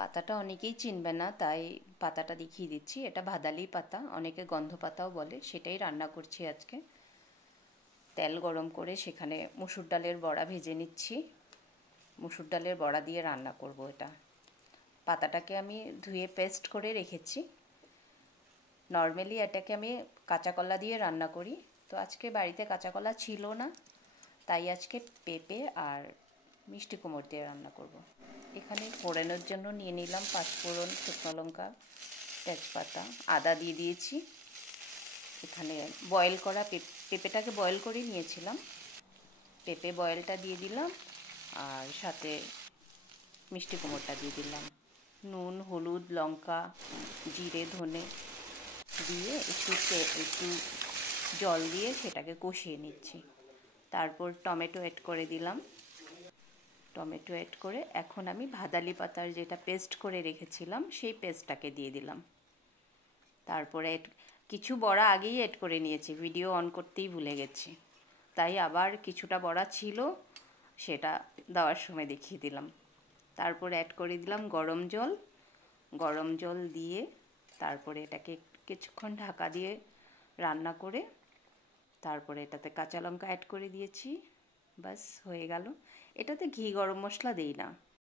পাতাটা অনেকেই চিনবে না, তাই পাতাটা দেখিয়ে দিচ্ছি। এটা ভাদালি পাতা, অনেকে গন্ধ পাতাও বলে। সেটাই রান্না করছি আজকে। তেল গরম করে সেখানে মুসুর ডালের বড়া ভেজে নিচ্ছি। মুসুর ডালের বড়া দিয়ে রান্না করব এটা। পাতাটাকে আমি ধুয়ে পেস্ট করে রেখেছি। নর্মালি এটাকে আমি কাঁচা কলা দিয়ে রান্না করি, তো আজকে বাড়িতে কাঁচা কলা ছিল না, তাই আজকে পেঁপে আর মিষ্টি কুমড় দিয়ে রান্না করব। এখানে ফোড়নের জন্য নিয়ে নিলাম পাঁচফোড়ন, শুকনো লঙ্কা, তেজপাতা, আদা দিয়ে দিয়েছি। এখানে বয়েল করা পেঁপেটাকে বয়েল করে নিয়েছিলাম, পেঁপে বয়েলটা দিয়ে দিলাম, আর সাথে মিষ্টি কুমড়টা দিয়ে দিলাম। নুন, হলুদ, লঙ্কা, জিরে, ধনে দিয়ে একটু জল দিয়ে সেটাকে কষিয়ে নিচ্ছি। তারপর টমেটো অ্যাড করে দিলাম। টমেটো অ্যাড করে এখন আমি ভাদালি পাতার যেটা পেস্ট করে রেখেছিলাম সেই পেস্টটাকে দিয়ে দিলাম। তারপরে কিছু বড়া আগেই অ্যাড করে নিয়েছি, ভিডিও অন করতেই ভুলে গেছি, তাই আবার কিছুটা বড়া ছিল, সেটা দেওয়ার সময় দেখিয়ে দিলাম। তারপর অ্যাড করে দিলাম গরম জল। গরম জল দিয়ে তারপরে এটাকে কিছুক্ষণ ঢাকা দিয়ে রান্না করে তারপরে এটাতে কাঁচা লঙ্কা অ্যাড করে দিয়েছি। বাস হয়ে গেল। এটাতে ঘি গরম মশলা দেই না,